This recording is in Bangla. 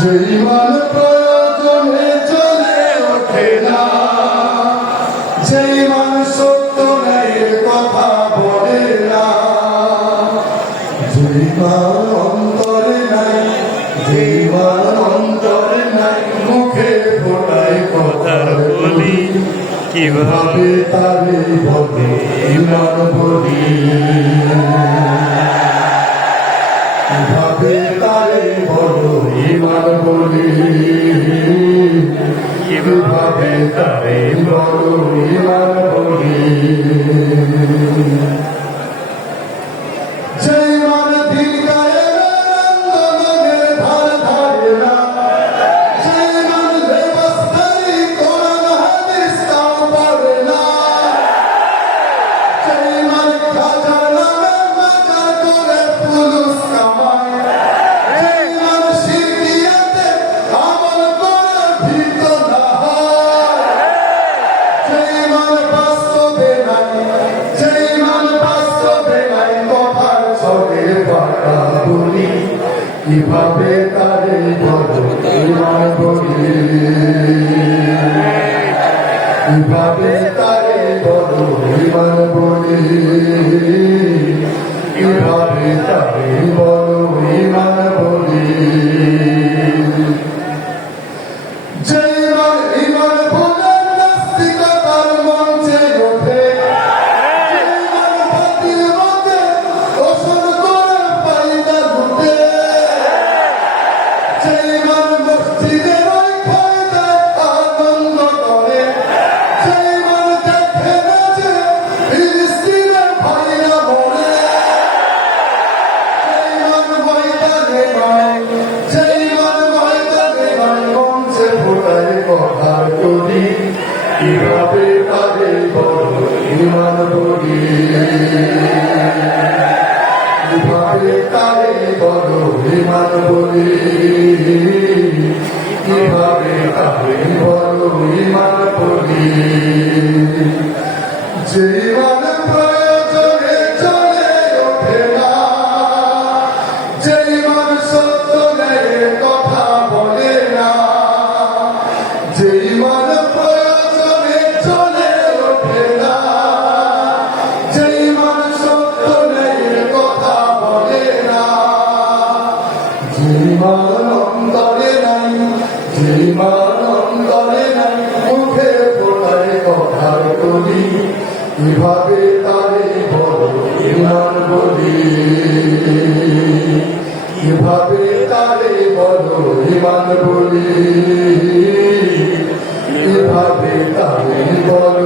যেইমান প্রয়োজনে চলে ওঠে না, যেইমান সত্য ন্যায়ের কথা বলে না, যেইমান অন্তরে নাই, যেইমান অন্তরে নাই, মুখে ফোটায় কথা বলি, কিভাবে তারে বলে ঈমান বলি, কিভাবে তারে বলো ঈমান বলি, কিভাবে তারে বলো ঈমান বলি। যেই মান দিন কায়েমের আন্দোলনের ধার ধারে না, যেই মান লেবাসধারী কোরআন হাদিস তাও পারে না, যেই মান খাজার নামে মাজার করে ফুলুস কামায়, যেই মান শিরকিয়াতে আমল করে ভীত না হয়, যেই মান বাস্তবে নাই, যেই মান বাস্তবে নাই, কথার ছলে বাঁকা বলি, কিভাবে তারে বলো ঈমান বলি, কিভাবে তারে বলো ঈমান বলি, কিভাবে তারে বলো ঈমান বলি। যেই মান ঈমান ভুলে নাস্তিকতার মঞ্চে ওঠে, যেই মান বাতিল মতে ওষুধ করে ফায়দা লুটে, যেই মান মসজিদের ওই ফায়দায় আনন্দ করে, যেই মান দেখে না যে ফিলিস্তিনের ভাইরা মরে, যেই মান ময়দানে নয়, যেই মান ময়দানে নয়, মঞ্চে ফোটায় কথার করি, কিভাবে তারে বলো ঈমান বলি, কিভাবে তারে বলো ঈমান বলি, কিভাবে তারে বলো ঈমান বলি। যেই মান প্রয়োজনে চলে ওঠে না, যেই মান সত্য ন্যায়ের কথা বলে না, যেই মান প্রয়োজনে চলে ওঠে না, যেই মান সত্য ন্যায়ের কথা বলে না, যেই মান অন্তরে নাই, যেই মান অন্তরে নাই, মুখে ফোটায় কথার কলি, কিভাবে তারে বলো ঈমান বলি, কিভাবে তারে বলো ঈমান বলি, কিভাবে তারে বলো